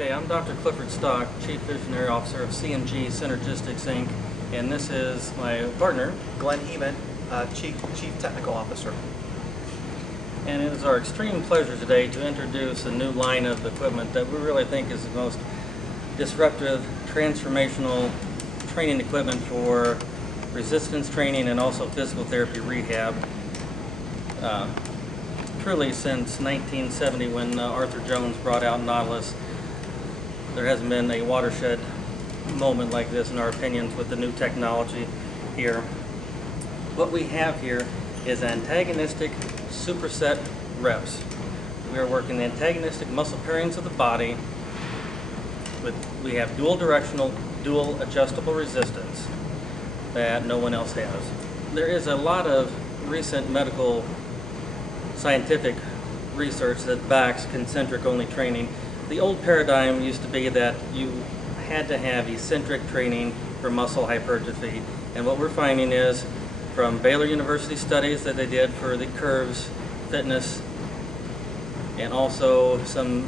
Okay, I'm Dr. Clifford Stock, Chief Visionary Officer of C&G Synergistics, Inc., and this is my partner, Glenn Heeman, Chief Technical Officer. And it is our extreme pleasure today to introduce a new line of equipment that we really think is the most disruptive, transformational training equipment for resistance training and also physical therapy rehab. Truly, since 1970, when Arthur Jones brought out Nautilus, there hasn't been a watershed moment like this, in our opinions, with the new technology here. What we have here is antagonistic superset reps. We are working the antagonistic muscle pairings of the body. We have dual directional, dual adjustable resistance that no one else has. There is a lot of recent medical scientific research that backs concentric only training. The old paradigm used to be that you had to have eccentric training for muscle hypertrophy, and what we're finding is from Baylor University studies that they did for the Curves Fitness, and also some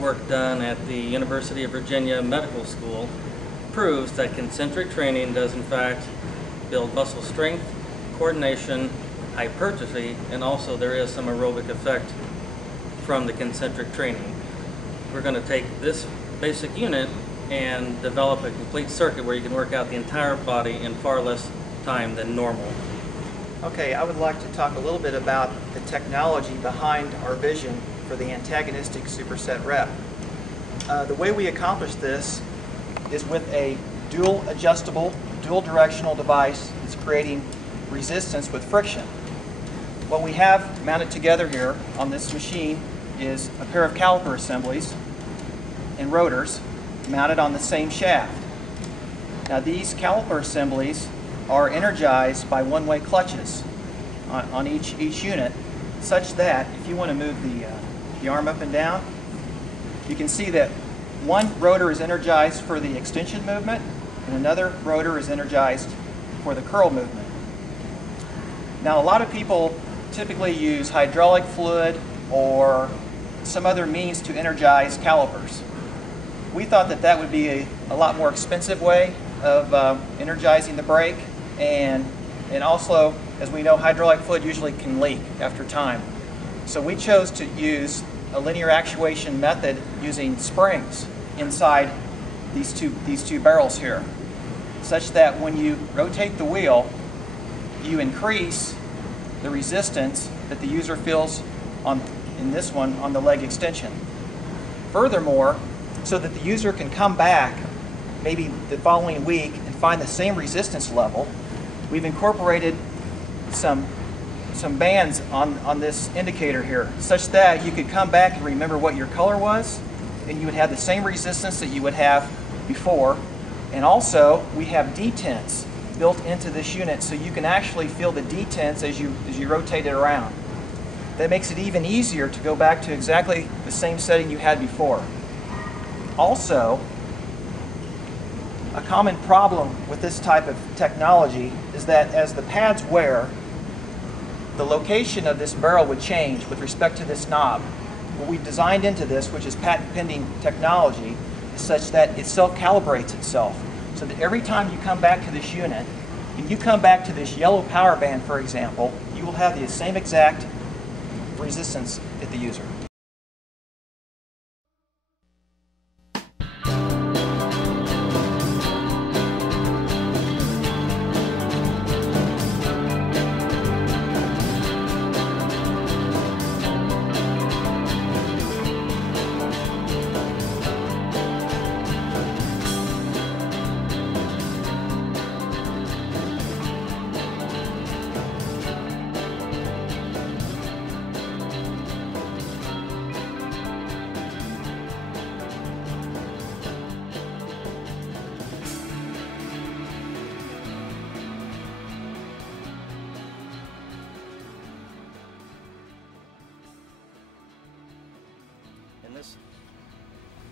work done at the University of Virginia Medical School, proves that concentric training does in fact build muscle strength, coordination, hypertrophy, and also there is some aerobic effect from the concentric training. We're going to take this basic unit and develop a complete circuit where you can work out the entire body in far less time than normal. Okay, I would like to talk a little bit about the technology behind our vision for the antagonistic superset rep. The way we accomplish this is with a dual adjustable, dual directional device that's creating resistance with friction. What we have mounted together here on this machine is a pair of caliper assemblies and rotors mounted on the same shaft. Now these caliper assemblies are energized by one-way clutches on each unit, such that if you want to move the arm up and down, you can see that one rotor is energized for the extension movement and another rotor is energized for the curl movement. Now a lot of people typically use hydraulic fluid or some other means to energize calipers. We thought that that would be a lot more expensive way of energizing the brake, and also, as we know, hydraulic fluid usually can leak after time. So we chose to use a linear actuation method using springs inside these two barrels here, such that when you rotate the wheel, you increase the resistance that the user feels in this one on the leg extension. Furthermore, so that the user can come back maybe the following week and find the same resistance level, we've incorporated some bands on this indicator here, such that you could come back and remember what your color was, and you would have the same resistance that you would have before. And also, we have detents built into this unit, so you can actually feel the detents as you rotate it around. That makes it even easier to go back to exactly the same setting you had before. Also, a common problem with this type of technology is that as the pads wear, the location of this barrel would change with respect to this knob. What we've designed into this, which is patent-pending technology, is such that it self-calibrates itself. So that every time you come back to this unit, and you come back to this yellow power band, for example, you will have the same exact resistance at the user.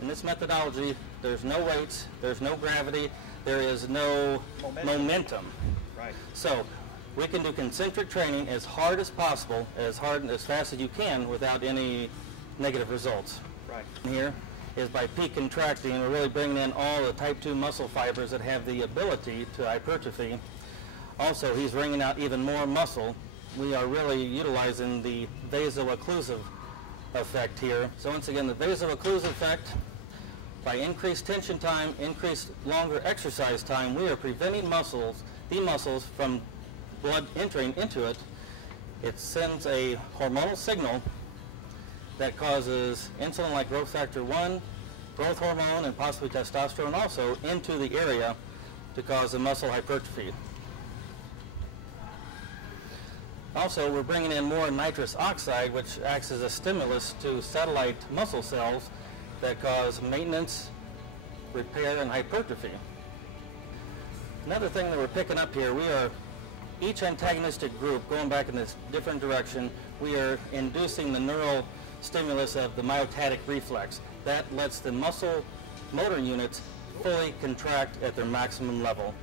In this methodology, there's no weights, there's no gravity, there is no momentum. Right. So we can do concentric training as hard as possible, as hard and as fast as you can without any negative results. Right. Here, is by peak contracting, we're really bringing in all the type 2 muscle fibers that have the ability to hypertrophy. Also, he's wringing out even more muscle. We are really utilizing the vaso-occlusive effect here. So once again, the vaso-occlusive effect, by increased tension time, increased longer exercise time, we are preventing the muscles from blood entering into it. It sends a hormonal signal that causes insulin like growth factor 1, growth hormone, and possibly testosterone also into the area to cause a muscle hypertrophy. Also, we're bringing in more nitrous oxide, which acts as a stimulus to satellite muscle cells that cause maintenance, repair, and hypertrophy. Another thing that we're picking up here, we are, each antagonistic group, going back in this different direction, we are inducing the neural stimulus of the myotatic reflex. That lets the muscle motor units fully contract at their maximum level.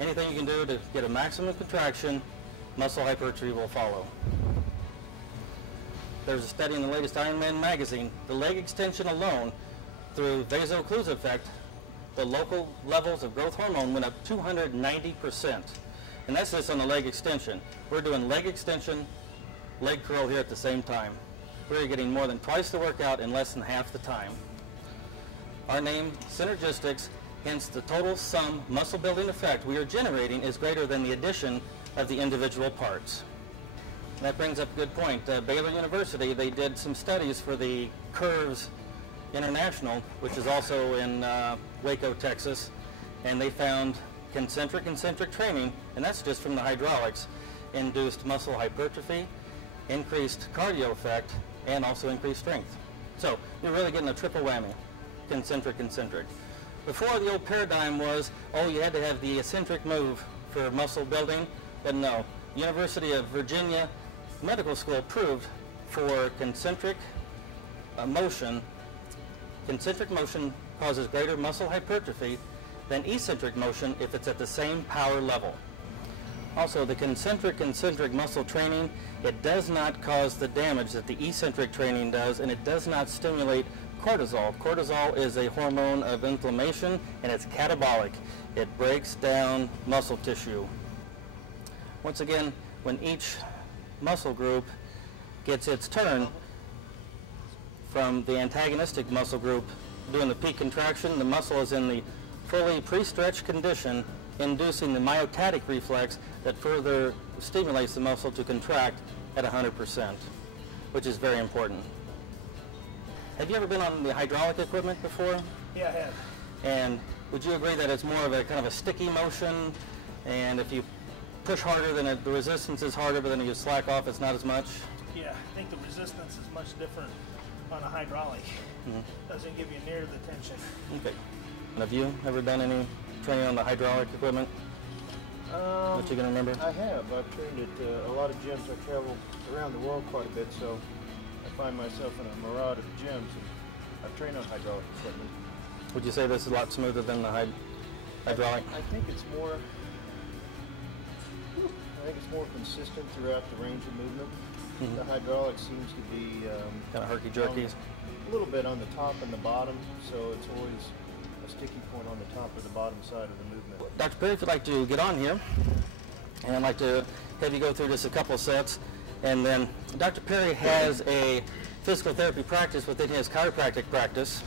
Anything you can do to get a maximum contraction, muscle hypertrophy will follow. There's a study in the latest Ironman magazine. The leg extension alone, through vaso-occlusive effect, the local levels of growth hormone went up 290%. And that's just on the leg extension. We're doing leg extension, leg curl here at the same time. We're getting more than twice the workout in less than half the time. Our name, synergistics, hence the total sum muscle building effect we are generating is greater than the addition of the individual parts. That brings up a good point. Baylor University, they did some studies for the Curves International, which is also in Waco, Texas, and they found concentric training, and that's just from the hydraulics, induced muscle hypertrophy, increased cardio effect, and also increased strength. So you're really getting a triple whammy, concentric. Before, the old paradigm was, oh, you had to have the eccentric move for muscle building, but no. University of Virginia Medical School proved for concentric motion causes greater muscle hypertrophy than eccentric motion if it's at the same power level. Also, the concentric muscle training, it does not cause the damage that the eccentric training does, and it does not stimulate cortisol. Cortisol is a hormone of inflammation, and it's catabolic. It breaks down muscle tissue. Once again, when each muscle group gets its turn from the antagonistic muscle group doing the peak contraction, the muscle is in the fully pre-stretched condition, inducing the myotatic reflex that further stimulates the muscle to contract at 100%, which is very important. Have you ever been on the hydraulic equipment before? Yeah, I have. And would you agree that it's more of a kind of a sticky motion, and if you push harder, then the resistance is harder, but then if you slack off, it's not as much? Yeah, I think the resistance is much different on a hydraulic. Doesn't give you near the tension. Okay. And have you ever done any training on the hydraulic equipment that you can remember? I have. I've trained at a lot of gyms. I travel around the world quite a bit, so I find myself in a mirage of gyms, and I've trained on hydraulic equipment. Would you say this is a lot smoother than the hydraulic? I think it's more consistent throughout the range of movement. The hydraulic seems to be kind of herky-jerky? A little bit on the top and the bottom, so it's always a sticky point on the top or the bottom side of the movement. Dr. Perry, if you'd like to get on here, and I'd like to have you go through just a couple sets, and then Dr. Perry has a physical therapy practice within his chiropractic practice,